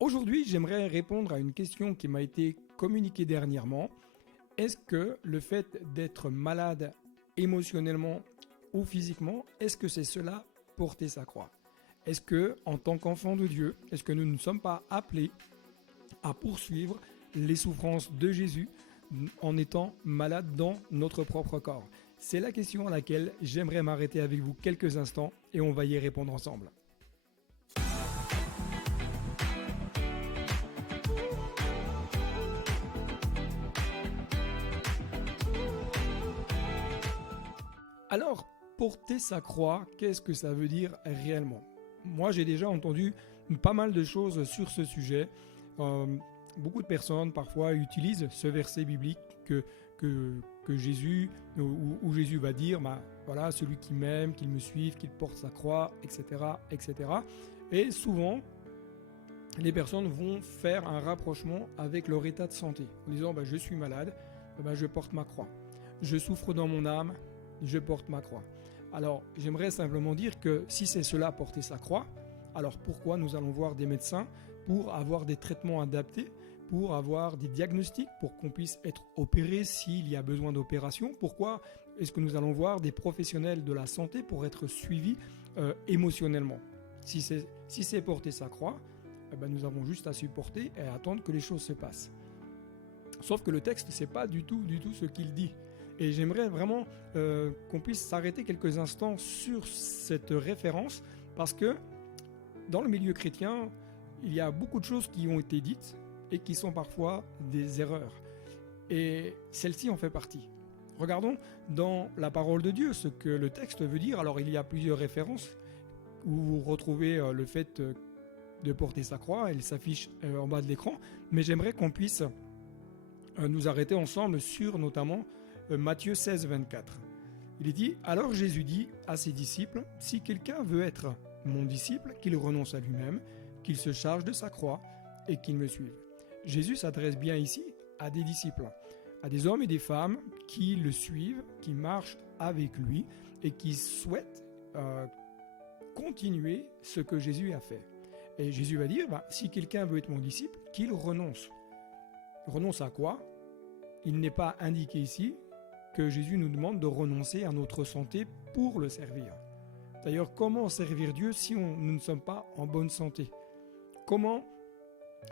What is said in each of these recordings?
Aujourd'hui, j'aimerais répondre à une question qui m'a été communiquée dernièrement. Est-ce que le fait d'être malade émotionnellement ou physiquement, est-ce que c'est cela porter sa croix? Est-ce que, en tant qu'enfant de Dieu, est-ce que nous ne sommes pas appelés à poursuivre les souffrances de Jésus en étant malades dans notre propre corps? C'est la question à laquelle j'aimerais m'arrêter avec vous quelques instants et on va y répondre ensemble. Alors, porter sa croix, qu'est-ce que ça veut dire réellement? Moi, j'ai déjà entendu pas mal de choses sur ce sujet. Euh, Beaucoup de personnes parfois utilisent ce verset biblique que Jésus, où Jésus va dire, bah, voilà, celui qui m'aime, qu'il me suive, qu'il porte sa croix, etc., etc. Et souvent, les personnes vont faire un rapprochement avec leur état de santé, en disant, bah, je suis malade, bah, je porte ma croix. Je souffre dans mon âme, je porte ma croix. Alors, j'aimerais simplement dire que si c'est cela, porter sa croix, alors pourquoi nous allons voir des médecins pour avoir des traitements adaptés, pour avoir des diagnostics, pour qu'on puisse être opéré s'il y a besoin d'opération? Pourquoi est-ce que nous allons voir des professionnels de la santé pour être suivis émotionnellement? Si c'est porter sa croix, eh ben nous avons juste à supporter et à attendre que les choses se passent. Sauf que le texte, c'est pas du tout ce qu'il dit. Et j'aimerais vraiment qu'on puisse s'arrêter quelques instants sur cette référence, parce que dans le milieu chrétien, il y a beaucoup de choses qui ont été dites et qui sont parfois des erreurs. Et celle-ci en fait partie. Regardons dans la parole de Dieu ce que le texte veut dire. Alors il y a plusieurs références où vous retrouvez le fait de porter sa croix, elle s'affiche en bas de l'écran, mais j'aimerais qu'on puisse nous arrêter ensemble sur notamment Matthieu 16, 24. Il est dit, alors Jésus dit à ses disciples, si quelqu'un veut être mon disciple, qu'il renonce à lui-même, qu'il se charge de sa croix et qu'il me suive. Jésus s'adresse bien ici à des disciples, à des hommes et des femmes qui le suivent, qui marchent avec lui et qui souhaitent continuer ce que Jésus a fait. Et Jésus va dire, si quelqu'un veut être mon disciple, qu'il renonce. Renonce à quoi? Il n'est pas indiqué ici que Jésus nous demande de renoncer à notre santé pour le servir. D'ailleurs, comment servir Dieu si nous ne sommes pas en bonne santé? Comment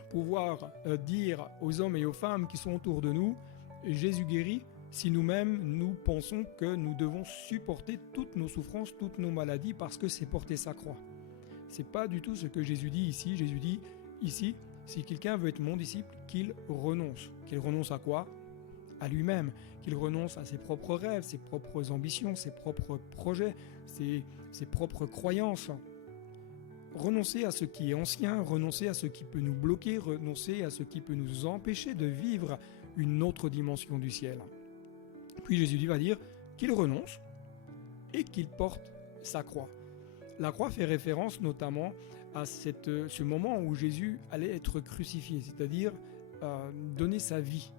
pouvoir dire aux hommes et aux femmes qui sont autour de nous, Jésus guérit, si nous-mêmes nous pensons que nous devons supporter toutes nos souffrances, toutes nos maladies parce que c'est porter sa croix? C'est pas du tout ce que Jésus dit ici. Jésus dit ici, si quelqu'un veut être mon disciple, qu'il renonce. Qu'il renonce à quoi? À lui-même, qu'il renonce à ses propres rêves, ses propres ambitions, ses propres projets, ses propres croyances. Renoncer à ce qui est ancien, renoncer à ce qui peut nous bloquer, renoncer à ce qui peut nous empêcher de vivre une autre dimension du ciel. Puis Jésus va dire qu'il renonce et qu'il porte sa croix. La croix fait référence notamment à ce moment où Jésus allait être crucifié, c'est-à-dire donner sa vie.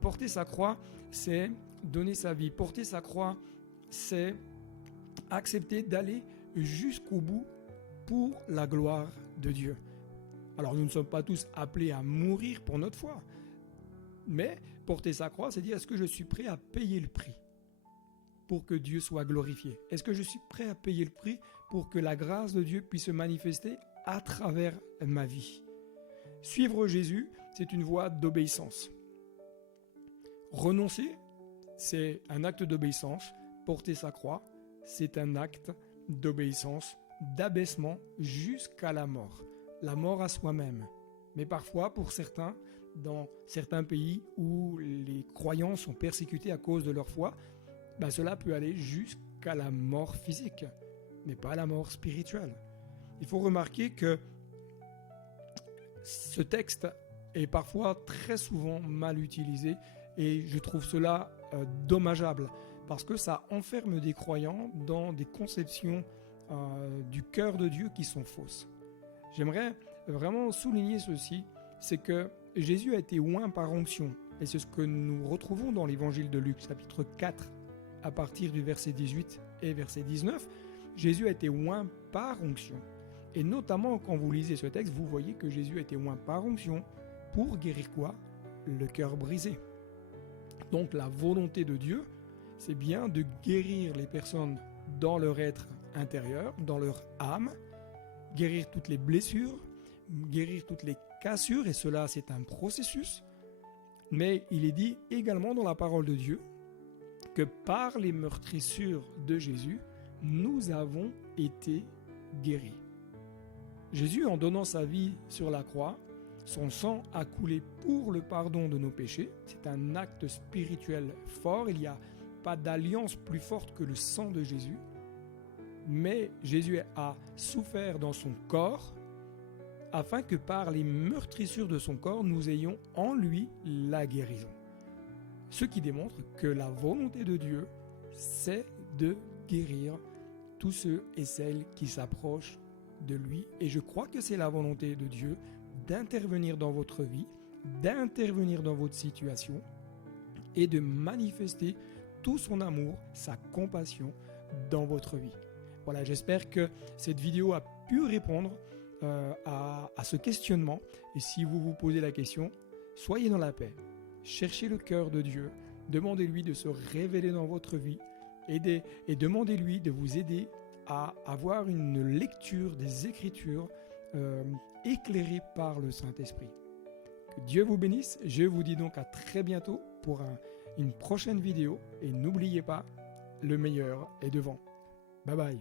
Porter sa croix, c'est donner sa vie. Porter sa croix, c'est accepter d'aller jusqu'au bout pour la gloire de Dieu. Alors nous ne sommes pas tous appelés à mourir pour notre foi, mais porter sa croix, c'est dire, est-ce que je suis prêt à payer le prix pour que Dieu soit glorifié? Est-ce que je suis prêt à payer le prix pour que la grâce de Dieu puisse se manifester à travers ma vie? Suivre Jésus, c'est une voie d'obéissance. Renoncer, c'est un acte d'obéissance. Porter sa croix, c'est un acte d'obéissance, d'abaissement jusqu'à la mort à soi-même. Mais parfois, pour certains, dans certains pays où les croyants sont persécutés à cause de leur foi, cela peut aller jusqu'à la mort physique, mais pas la mort spirituelle. Il faut remarquer que ce texte est parfois très souvent mal utilisé et je trouve cela dommageable parce que ça enferme des croyants dans des conceptions du cœur de Dieu qui sont fausses. J'aimerais vraiment souligner ceci, c'est que Jésus a été oint par onction et c'est ce que nous retrouvons dans l'évangile de Luc, chapitre 4, à partir du verset 18 et verset 19. Jésus a été oint par onction. Et notamment quand vous lisez ce texte, vous voyez que Jésus a été oint par onction pour guérir quoi? Le cœur brisé. Donc la volonté de Dieu, c'est bien de guérir les personnes dans leur être intérieur, dans leur âme, guérir toutes les blessures, guérir toutes les cassures, et cela c'est un processus. Mais il est dit également dans la parole de Dieu que par les meurtrissures de Jésus, nous avons été guéris. Jésus, en donnant sa vie sur la croix, son sang a coulé pour le pardon de nos péchés. C'est un acte spirituel fort. Il n'y a pas d'alliance plus forte que le sang de Jésus. Mais Jésus a souffert dans son corps afin que par les meurtrissures de son corps, nous ayons en lui la guérison. Ce qui démontre que la volonté de Dieu, c'est de guérir tous ceux et celles qui s'approchent de lui. Et je crois que c'est la volonté de Dieu d'intervenir dans votre vie, d'intervenir dans votre situation et de manifester tout son amour, sa compassion dans votre vie. Voilà, j'espère que cette vidéo a pu répondre à ce questionnement. Et si vous vous posez la question, soyez dans la paix, cherchez le cœur de Dieu, demandez-lui de se révéler dans votre vie et demandez-lui de vous aider à avoir une lecture des Écritures éclairée par le Saint-Esprit. Que Dieu vous bénisse. Je vous dis donc à très bientôt pour une prochaine vidéo. Et n'oubliez pas, le meilleur est devant. Bye bye.